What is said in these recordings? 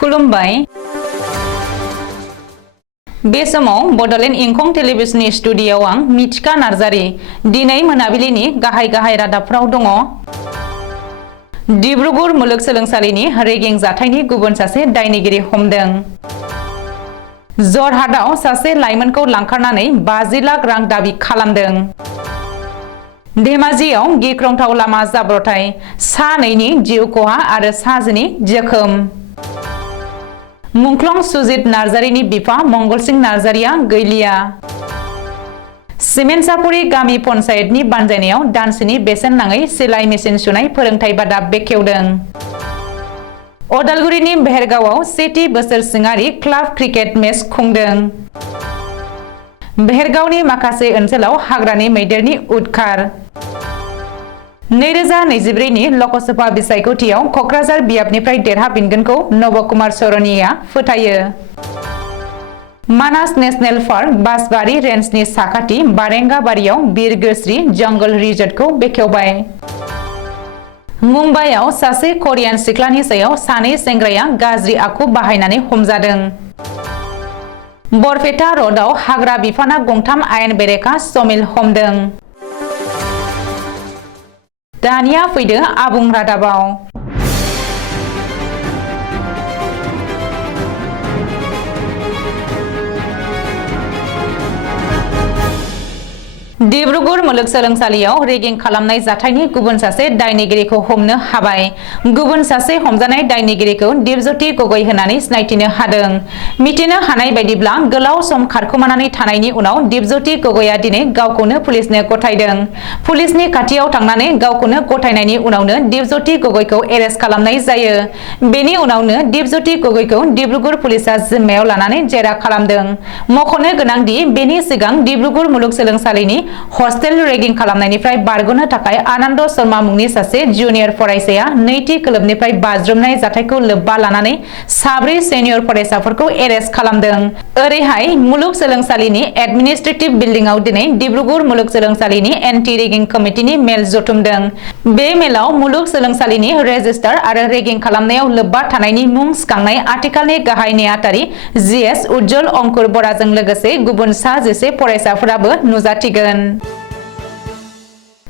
खुलुमबाय बे समाव बडलेण्ड इंखं टेलिभिजननि स्टुडिय'आव आं मिथिका नार्जारी दिनै मोनाबिलिनि गाहाय रादाबफोराव दङ। डिब्रुगड़ मुलुगसोलोंसालिनि रेगिं जाथायनि गुबुन सासे दायनिगिरि हमदों। जरहाटआव सासे लाइमोनखौ लांखारनानै 50 लाख रां दाबि खालामदों। धेमाजियाव गिख्रंथाव लामा जाब्रबथाय, सानैनि जिउ खहा आरो साजिनि जोखोम। मुंख्लं सुजित नार्जारीनि बिफा मंगलसिं नार्जारीया गैलिया। सिमेन्टसापुरि गामि पन्चायतनि बानजायनायाव दानसेनि बेसेन नाङै सिलाइ मेसिन सुनाय फोरोंथाय बादा बेखेवदों। अदालगुरिनि भेरगावआव सेथि बोसोरसिङारि क्लाब क्रिकेट मेच खुंदों। भेरगावनि माखासे ओनसोलाव हाग्रानि मैदेरनि उदखार। 2024 नि लकसभा बिसायख'थियाव क'क्राझार बियाबनिफ्राय देरहाफिनगोनखौ नबकुमार सरनीया फोथायो। मानास नेशनेल पार्क बासबारि रेन्जनि साखाथि बारेंगाबारियाव बिरगोस्रि जंगल रिजर्टखौ बेखेवबाय। मुम्बाइआव सासे करियान सिख्लानि सायाव सानै सेंग्राया गाज्रि आखु बाहायनानै हमजादों। बरपेटा रडआव हाग्रा बिफाना गंथाम आयेन बेरेखा समिल हमदों। दानिया फैदो आबुं रादाबाव। डिब्रुगड़ मुलुगसोलोंसालियाव रेगिं खालामनाय जाथायनि गुबुन सासे दायनिगिरिखौ हमनो हाबाय। गुबुन सासे हमजानाय दायनिगिरिखौ दिपज्योति गगৈ होननानै सिनायथिनो हादों। मिथिनो हानाय बायदिब्ला गोलाव सम खारखोमानानै थानायनि उनाव दिपज्योति गगैआ दिनै गावखौनो पुलिसनो गथायदों। पुलिसनि खाथियाव थांनानै गावखौनो गथायनायनि उनावनो दिपज्योति गगैखौ एरेस्ट खालामनाय जायो। बेनि उनावनो दिपज्योति गगैखौ डिब्रुगड़ पुलिसआ जिम्मायाव लानानै जेरा खालामदों। मख'नो गोनांदि बेनि सिगां डिब्रुगड़ मुलुगसोलोंसालिनि हस्टेल रेगिं खालामनायनिफ्राय बारग'नो थाखाय आनन्द शर्मा मुंनि सासे जुनियर फरायसाया नैथि खोलोबनिफ्राय बाज्रुमनाय जाथायखौ लोब्बा लानानै साब्रै सिनियर फरायसाफोरखौ एरेस्ट खालामदों। ओरैहाय मुलुगसोलोंसालिनि एडमिनिस्ट्रेटिभ बिल्डिंआव दिनै डिब्रुगड़ मुलुगसोलोंसालिनि एन्टि रेगिं कमिटिनि मेल जथुमदों। बे मेलाव मुलुगसोलोंसालिनि रेजिस्ट्रार आरो रेगिं खालामनायाव लोब्बा थानायनि मुं सिखांनाय आथिखालनि गाहाय नेहाथारि जिएस उज्जवल अंकुर बराजों लोगोसे गुबुन 11 फरायसाफोराबो नुजाथिगोन।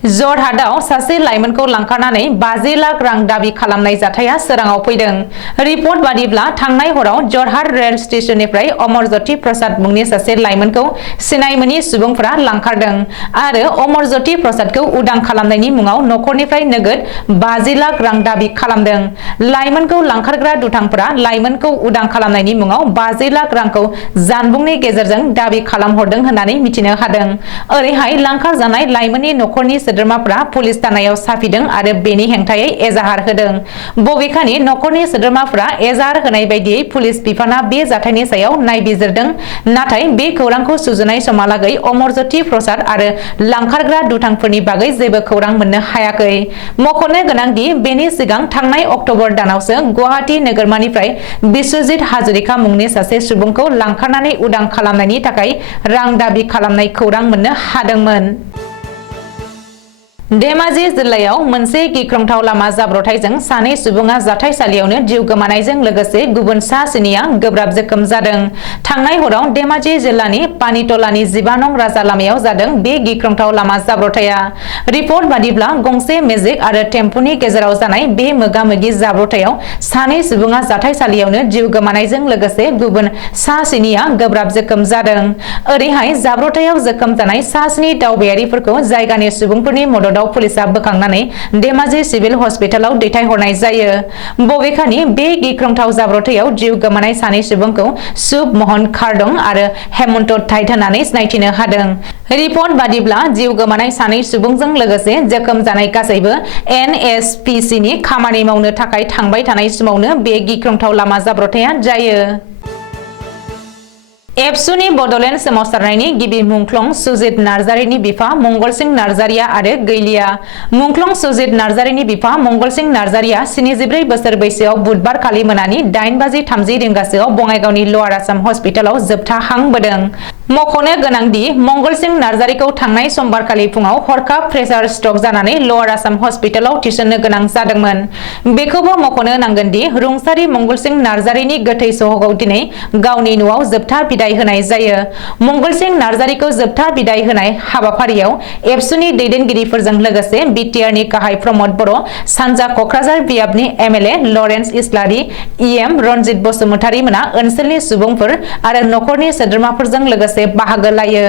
जरहाटआव सासे लाइमोनखौ लांखारनानै 50 लाख रां दाबि खालामनाय जाथाया सोराङाव फैदों। रिपर्ट बादिब्ला थांनाय हराव जरहाट रेल स्टेशननिफ्राय अमरज्योति प्रसाद मुंनि सासे लाइमोनखौ सिनाय मोनि सुबुंफोरा लांखारदों आरो अमरज्योति प्रसादखौ उदां खालामनायनि मुङाव नखरनिफ्राय नोगोद 50 लाख रां दाबि खालामदों। लाइमोनखौ लांखारग्रा दुथांफोरा लाइमोनखौ उदां खालामनायनि मुङाव 50 लाख रांखौ जानबुंनि गेजेरजों दाबि खालामहरदों होननानै मिथिनो हादों। ओरैहाय लांखारजानाय लाइमोननि नखरनि सोद्रोमाफोरा पुलिस थानायाव साफिदों आरो बेनि हेंथायै एजाहार होदों। बबेखानि नखरनि सोद्रोमाफोरा एजाहार होनाय बायदियै पुलिस बिफाना बे जाथायनि सायाव नायबिजिरदों। नाथाय बे खौरांखौ सुजुनाय समहालागै अमरज्योति प्रसाद आरो लांखारग्रा दुथांफोरनि बागै जेबो खौरां मोननो हायाखै। मख'नो गोनांदि बेनि सिगां थांनाय अक्ट'बर दानावसो गुवाहाटी नोगोरमानिफ्राय बिश्वजित हाजरिका मुंनि सासे सुबुंखौ लांखारनानै उदां खालामनायनि थाखाय रां दाबि खालामनाय खौरां मोननो हादोंमोन। धेमाजि जिल्लायाव मोनसे गिख्रंथाव लामा जाब्रबथायजों सानै सुबुङा जाथायसालियावनो जिउ गोमानायजों लोगोसे गुबुन 7 गोब्राब जोखोम जादों। थांनाय हराव धेमाजि जिल्लानि पानितलानि 15 नं राजा लामायाव जादों बे गिख्रंथाव लामा जाब्रबथाया। रिपर्ट बादिब्ला गंसे मेजिक आरो टेम्पुनि गेजेराव जानाय बे मोगा-मोगि जाब्रबथायाव सानै सुबुङा जाथायसालियावनो जिउ गोमानायजों लोगोसे गुबुन 7 गोब्राब जोखोम जादों। ओरैहाय जाब्रबथायाव जोखोम जानाय 7 दावबायारिफोरखौ जायगानि सुबुंफोरनि मददाव पुलिसआ बोखांनानै धेमाजि सिभिल हस्पिटालाव दैथायहरनाय जायो। बबेखानि बे गिख्रंथाव जाब्रबथायाव जिउ गोमानाय सानै सुबुंखौ शुभ महन खारदं आरो हेमन्त टाइट होननानै सिनायथिनो हादों। रिपर्ट बादिब्ला जिउ गोमानाय सानै सुबुंजों लोगोसे जोखोम जानाय गासैबो एनएचपिसिनि खामानि मावनो थाखाय थांबाय थानाय समावनो बे गिख्रंथाव लामा जाब्रबथाया जायो। एबसुनि बडलेण्ड सोमावसारनायनि गिबि मुंख्लं सुजित नार्जारीनि बिफा मंगलसिं नार्जारीया आरो गैलिया। मुंख्लं सुजित नार्जारीनि बिफा मंगलसिं नार्जारीया 74 बोसोर बैसोआव बुधबार खालि मोनानि 8:30 रिंगासोआव बङाइगावनि लवार आसाम हस्पिटालाव जोबथा हां बोदों। मख'नो गोनांदि मंगलसिं नार्जारिखौ थांनाय समबारखालि फुङाव हरखाब प्रेसार स्ट्रक जानानै लवार आसाम हस्पिटालाव थिसननो गोनां जादोंमोन। बेखौबो मख'नो नांगोनदि रुंसारि मंगलसिं नार्जारिनि गोथै सह'खौ दिनै गावनि न'आव जोबथा बिदाय होनाय जायो। मंगलसिं नार्जारिखौ जोबथा बिदाय होनाय हाबाफारियाव एबसुनि दैदेनगिरिफोरजों लोगोसे बिटिआरनि गाहाय प्रमद बर', सानजा क'क्राझार बियाबनि एमएलए लरेन्स इस्लारि, इएम रनजित बसुमतारी मोना ओनसोलनि सुबुंफोर आरो नखरनि सोद्रोमाफोरजों लोगोसे बाहागो लायो।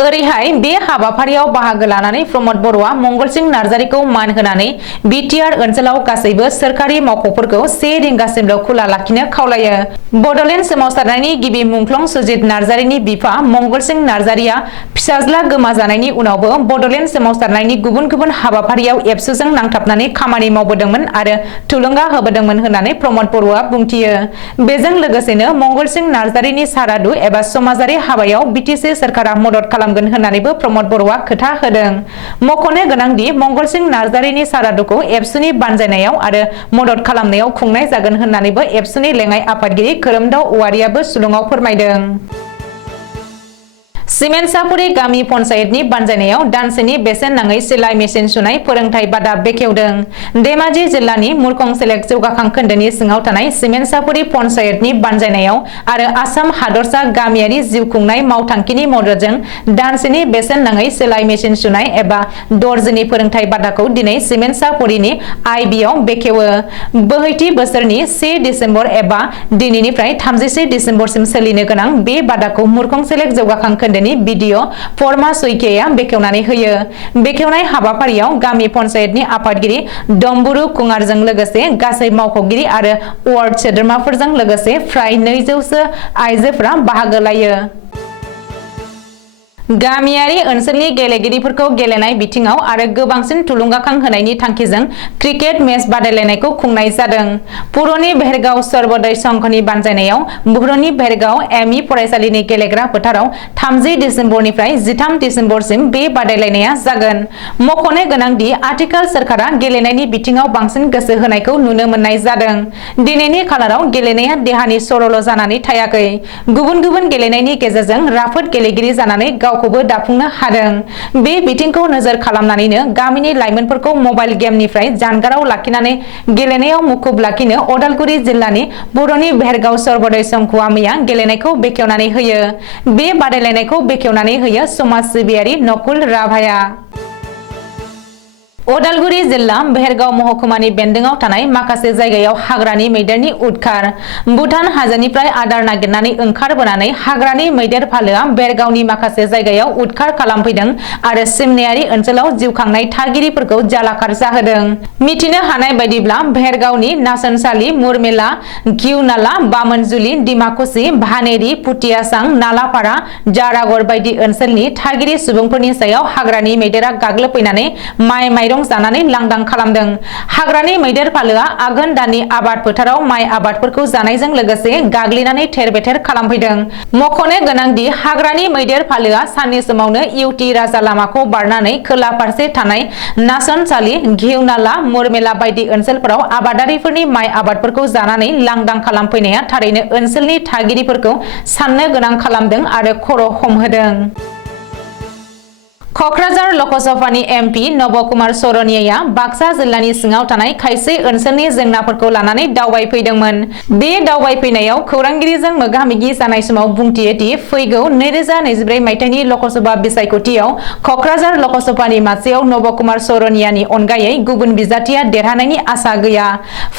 ओरैहाय बे हाबाफारियाव बाहागो लानानै प्रमद बर'आ मंगलसिं नार्जारिखौ मान होनानै बिटिआर ओनसोलाव गासैबो सोरखारि मावख'फोरखौ 1 रिंगासिमल' खुला लाखिनो खावलायो। बड'लेण्ड सोमावसारनायनि गिबि मुंख्लं सुजित नार्जारिनि बिफा मंगलसिं नार्जारिया फिसाज्ला गोमाजानायनि उनावबो बड'लेण्ड सोमावसारनायनि गुबुन गुबुन हाबाफारियाव एबसुजों नांथाबनानै खामानि मावबोदोंमोन आरो थुलुंगा होबोदोंमोन होननानै प्रमद बर'आ बुंथियो। बेजों लोगोसेनो मंगलसिं नार्जारिनि सारादु एबा समाजारि हाबायाव बिटिसि सोरखारा मदद खालामगोन होननानैबो प्रमद बर'आ खोथा होदों। मख'नो गोनांदि मंगलसिं नार्जारिनि सारादुखौ एबसुनि बानजायनायाव आरो मदद खालामनायाव खुंनाय जागोन होननानैबो एबसुनि लेङाइ आफादगिरि खोरोमदाव औवारियाबो सुलुङाव फोरमायदों। सिमेन्टसापुरि गामि पन्चायतनि बानजायनायाव दानसेनि बेसेन नाङै सिलाइ मेसिन सुनाय फोरोंथाय बादा बेखेवदों। धेमाजि जिल्लानि मुरखं सेलेक्ट जौगाखां खोन्दोनि सिङाव थानाय सिमेन्टसापुरि पन्चायतनि बानजायनायाव आरो आसाम हादरसा गामियारि जिउ खुंनाय मावथांखिनि मददजों दानसेनि बेसेन नाङै सिलाइ मेसिन सुनाय एबा दर्जिनि फोरोंथाय बादाखौ दिनै सिमेन्टसापुरिनि आइबिआव बेखेवो। बोहैथि बोसोरनि 1 डिसेम्बर एबा दिनैनिफ्राय 31 डिसेम्बरसिम सोलिनो गोनां बे बादाखौ मुरखं सेलेक्ट जौगाखां खोन्दोनि बिडिअ फरमा सैकेया बेखेवनानै होयो। बेखेवनाय हाबाफारियाव गामि पन्चायतनि आफादगिरि डम्बुरु कुंगारजों लोगोसे गासै मावख'गिरि आरो वार्ड सोद्रोमाफोरजों लोगोसे फ्राय 200सो आइजोफोरा बाहागो लायो। गामियारि ओनसोलनि गेलेगिरिफोरखौ गेलेनाय बिथिङाव आरो गोबांसिन थुलुंगाखां होनायनि थांखिजों क्रिकेट मेच बादायलायनायखौ खुंनाय जादों। पुरनि भेरगाव सर्वोदय संघनि बानजायनायाव पुरनि भेरगाव एमइ फरायसालिनि गेलेग्रा फोथाराव 30 डिसेम्बरनिफ्राय 13 डिसेम्बरसिम बे बादायलायनाया जागोन। मख'नो गोनांदि आथिखाल सोरखारा गेलेनायनि बिथिङाव बांसिन गोसो होनायखौ नुनो मोननाय जादों। दिनैनि खालाराव गेलेनाया देहानि सरल' जानानै थायाखै। गुबुन गुबुन गेलेनायनि गेजेरजों राफोद गेलेगिरि जानानै गावखौबो दाफुंनो हादों। बे बिथिंखौ नोजोर खालामनानैनो गामिनि लाइमोनफोरखौ मबाइल गेमनिफ्राय जानगाराव लाखिनानै गेलेनायाव मुखुब लाखिनो अदालगुरि जिल्लानि पुरनि भेरगाव सर्वोदय संघआ मैया गेलेनायखौ बेखेवनानै होयो। बे बादायलायनायखौ बेखेवनानै होयो समाज सिबियारि नकुल राभाया। अदालगुरि जिल्ला भेरगाव महकुमानि बेन्दोंआव थानाय माखासे जायगायाव हाग्रानि मैदेरनि उदखार। भुटान हाजोनिफ्राय आदार नागिरनानै ओंखारबोनानै हाग्रानि मैदेर फालोआ भेरगावनि माखासे जायगायाव उदखार खालामफैदों आरो सिमनायारि ओनसोलाव जिउ खांनाय थागिरिफोरखौ जालाखार जाहोदों। मिथिनो हानाय बायदिब्ला भेरगावनि नासनसालि, मुरमेला, घिउनाला, बामोनजुलि, डिमाकुसि, भानेरि, पुटियासां, नालापारा, जारागर बायदि ओनसोलनि थागिरि सुबुंफोरनि सायाव हाग्रानि मैदेरा गाग्लोबफैनानै माइ माइरं जानानै लांदां खालामदों। हाग्रानि मैदेर फालोआ आघोन दाननि आबाद फोथाराव माइ आबादफोरखौ जानायजों लोगोसे गाग्लिनानै थेर बेथेर खालामफैदों। मख'नो गोनांदि हाग्रानि मैदेर फालोआ साननि समावनो इउटि राजा लामाखौ बारनानै खोला फारसे थानाय नासनसालि, घिउनाला, मुरमेला बायदि ओनसोलफोराव आबादारिफोरनि माइ आबादफोरखौ जानानै लांदां खालामफैनाया थारैनो ओनसोलनि थागिरिफोरखौ साननो गोनां खालामदों आरो खर' हमहोदों। क'क्राझार लकसभानि एमपि नबकुमार सरनियाया बाक्सा जिल्लानि सिङाव थानाय खायसे ओनसोलनि जेंनाफोरखौ लानानै दावबायफैदोंमोन। बे दावबायफैनायाव खौरांगिरिजों मोगा-मोगि जानाय समाव बुंथियो दि फैगौ 2024 मायथाइनि लकसभा बिसायख'थियाव क'क्राझार लकसभानि मासियाव नबकुमार सरनियानि अनगायै गुबुन बिजाथिया देरहानायनि आसा गैया।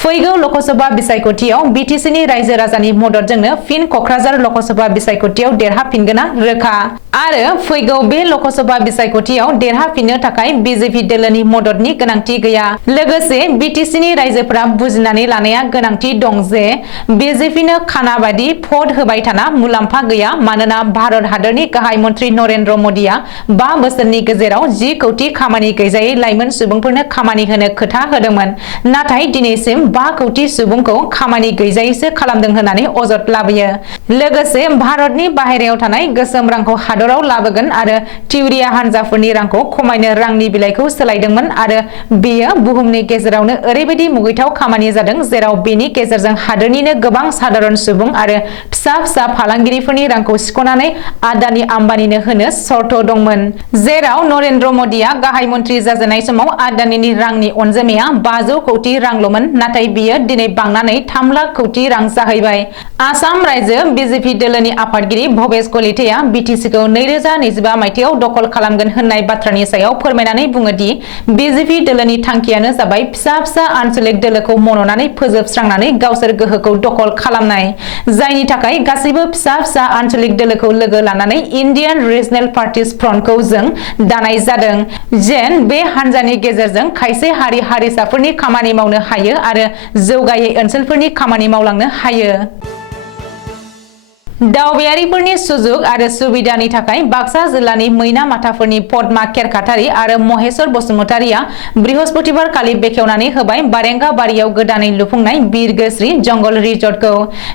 फैगौ लकसभा बिसायख'थियाव बिटिसिनि रायजो राजानि मददजोंनो फिन क'क्राझार लकसभा बिसायख'थियाव देरहाफिनगोना रोखा आरो फैगौ बे लकसभा बिसायख'थियाव देरहाफिननो थाखाय बिजेपि दोलोनि मददनि गोनांथि गैया। लोगोसे बिटिसिनि रायजोफोरा बुजिनानै लानाया गोनांथि दं जे बिजेपिनो खाना बायदि भट होबाय थाना मुलाम्फा गैया, मानोना भारत हादरनि गाहाय मन्त्रि नरेन्द्र मदिया 5 बोसोरनि गेजेराव 10 कौटि खामानि गैजायै लाइमोन सुबुंफोरनो खामानि होनो खोथा होदोंमोन, नाथाय दिनैसिम 5 कौटि सुबुंखौ खामानि गैजायैसो खालामदों होननानै अजद लाबोयो। लोगोसे भारतनि बाहेरायाव थानाय गोसोम रांखौ हादराव लाबोगोन आरो थिउरिया हान्जा फरायसाफोरनि रांखौ खमायनो रांनि बिलाइखौ सोलायदोंमोन आरो बेयो बुहुमनि गेजेरावनो ओरैबायदि मुगैथाव खामानि जादों जेराव बेनि गेजेरजों हादोरनिनो गोबां साधारन सुबुं आरो फिसा फिसा फालांगिरिफोरनि रांखौ सिख'नानै आदानि आम्बानिनो होनो सर्त दंमोन। जेराव नरेन्द्र मदिया गाहाय मन्त्रि जाजेननाय समाव आदानिनि रांनि अनजिमाया 500 कौटि रांल'मोन, नाथाय बियो दिनै बांनानै 3 लाख कौटि रां जाहैबाय। आसाम रायजो बिजेपि दोलोनि आफादगिरि भबेश कलिताया बिटिसिखौ 2025 मायथाइयाव दखल खालामगोन होननाय बाथ्रानि सायाव फोरमायनानै बुङो दि बिजेपि दोलोनि थांखियानो जाबाय फिसा फिसा आन्चलिक दोलोखौ मन'नानै फोजोबस्रांनानै गावसोर गोहोखौ दखल खालामनाय, जायनि थाखाय गासैबो फिसा फिसा आन्चलिक दोलोखौ लोगो लानानै इन्डियान रिजनेल पार्टिस फ्रन्टखौ जों दानाय जादों, जेन बे हान्जानि गेजेरजों खायसे हारि हारिसाफोरनि खामानि मावनो हायो आरो जौगायै ओनसोलफोरनि खामानि मावलांनो हायो। दावबायारिफोरनि सुजुग आरो सुबिदानि थाखाय बाक्सा जिल्लानि मैना माथाफोरनि पद्मा केरकाटारि आरो महेश्वर बसुमतारिया बृहस्पतिबार खालि बेखेवनानै होबाय बारेंगा बारियाव गोदानै लुफुंनाय बिरगोस्रि जंगल रिजर्टखौ।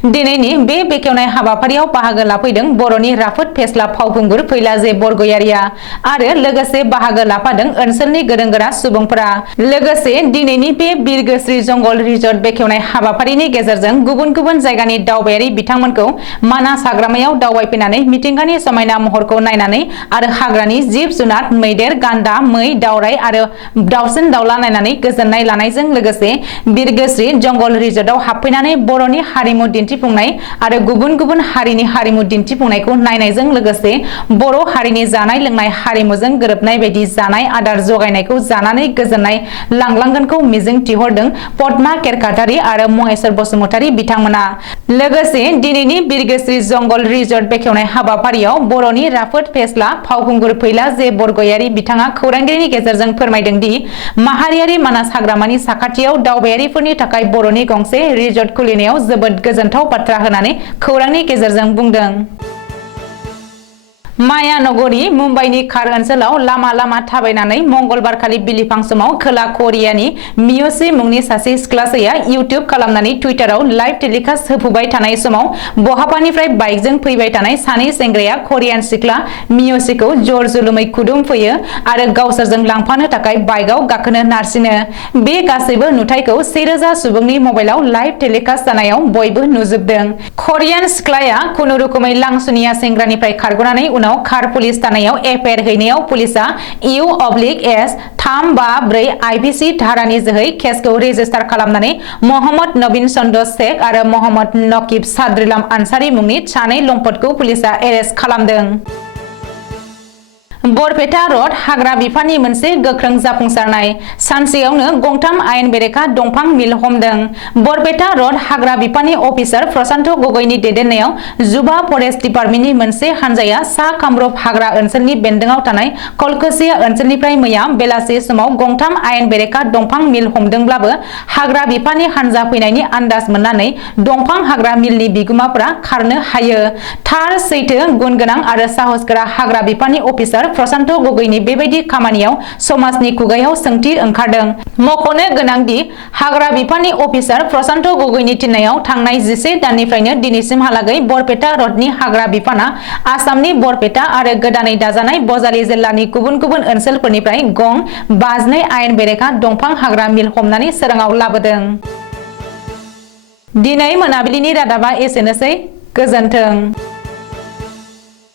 दिनैनि बे बेखेवनाय हाबाफारियाव बाहागो लाफैदों बर'नि राफोद फेस्ला फावखुंगुर फैलाजे बरगयारिया आरो लोगोसे बाहागो लाफादों ओनसोलनि गोरों-गोरा सुबुंफोरा। लोगोसे दिनैनि बे बिरगोस्रि जंगल रिजर्ट बेखेवनाय हाबाफारिनि गेजेरजों गुबुन गुबुन जायगानि दावबायारि बिथांमोनखौ मानास हाग्रामायाव दावबायफैनानै मिथिंगानि समायना महरखौ नायनानै आरो हाग्रानि जिब-जुनार मैदेर, गान्दा, मै, दावराय आरो दावसिन-दावला नायनानै गोजोननाय लानायजों लोगोसे बिरगोस्रि जंगल रिजर्टआव हाबफैनानै बर'नि हारिमु दिन्थिफुंनाय आरो गुबुन गुबुन हारिनि हारिमु दिन्थिफुंनायखौ नायनायजों लोगोसे बर' हारिनि जानाय-लोंनाय हारिमुजों गोरोबनाय बायदि जानाय आदार जगायनायखौ जानानै गोजोननाय लांलांगोनखौ मिजिं थिहरदों पद्मा केरकाटारि आरो महेश्वर बसुमतारि बिथांमोना। लोगोसे दिनैनि बिरगोस्रि जंगल रिजर्ट बेखेवनाय हाबाफारियाव बर'नि राफोद फेस्ला फावखुंगुर फैलाजे बरगयारि बिथाङा खौरांगिरिनि गेजेरजों फोरमायदों दि माहारियारि मानास हाग्रामानि साखाथियाव दावबायारिफोरनि थाखाय बर'नि गंसे रिजर्ट खुलिनायाव जोबोद गोजोनथाव बाथ्रा होननानै खौरांनि गेजेरजों बुंदों। मायानगरी मुम्बाइनि खार ओनसोलाव लामा लामा थाबायनानै मंगलबारखालि बिलिफां समाव खोला करियानि मियोसी मुंनि सासे सिख्लासाया इउटिउब खालामनानै टुइटाराव लाइभ टेलिकास्ट होफुबाय थानाय समाव बहाबानिफ्राय बाइकजों फैबाय थानाय सानै सेंग्राया करियान सिख्ला मियोसीखौ जर-जुलुमै खुदुमफैयो आरो गावसोरजों लांफानो थाखाय बाइकआव गाखोनो नारसिनो। बे गासैबो नुथायखौ 1000 सुबुंनि मबाइलाव लाइभ टेलिकास्ट जानायाव बयबो नुजोबदों। करियान सिख्लाया खुनुरुखुमै लांसुनिया सेंग्रानिफ्राय खारग'नानै उनाव खार पुलिस थानायाव एफआइआर हैनायाव पुलिसआ EU/S 354 आइपिसि धारानि जोहै केसखौ रेजिस्टार खालामनानै मोहम्मद नबीन चन्द्र शेख आरो मोहम्मद नकीब साद्रिलाम आनसारी मुंनि सानै लम्पटखौ पुलिसआ एरेस्ट खालामदों। बरपेटा रड हाग्रा बिफाननि मोनसे गोख्रों जाफुंसारनाय, सानसेयावनो गंथाम आयेन बेरेखा दंफां मिल हमदों। बरपेटा रड हाग्रा बिफाननि अफिसार प्रशान्त गगैनि दैदेननायाव जुबा फरेस्ट डिपार्टमेन्टनि मोनसे हान्जाया सा कामरुप हाग्रा ओनसोलनि बेन्दोंआव थानाय कलकसिया ओनसोलनिफ्राय मैया बेलासि समाव गंथाम आयेन बेरेखा दंफां मिल हमदोंब्लाबो हाग्रा बिफाननि हान्जा फैनायनि आन्दाज मोननानै दंफां हाग्रा मिलनि बिगुमाफोरा खारनो हायो। थार, सैथो, गुन गोनां आरो साहसगोरा हाग्रा बिफाननि अफिसार प्रशान्त गगैनि बेबायदि खामानियाव समाजनि खुगायाव सोंथि ओंखारदों। मख'नो गोनांदि हाग्रा बिफाननि अफिसार प्रशान्त गगैनि थिननायाव थांनाय 11 दाननिफ्रायनो दिनैसिमहालागै बरपेटा रडनि हाग्रा बिफाना आसामनि बरपेटा आरो गोदानै दाजानाय बजालि जिल्लानि गुबुन गुबुन ओनसोलफोरनिफ्राय गं 52 आयेन बेरेखा दंफां हाग्रा मिल हमनानै सोराङाव लाबोदों। दिनै मोनाबिलिनि रादाबा एसेनोसै। गोजोन्थों।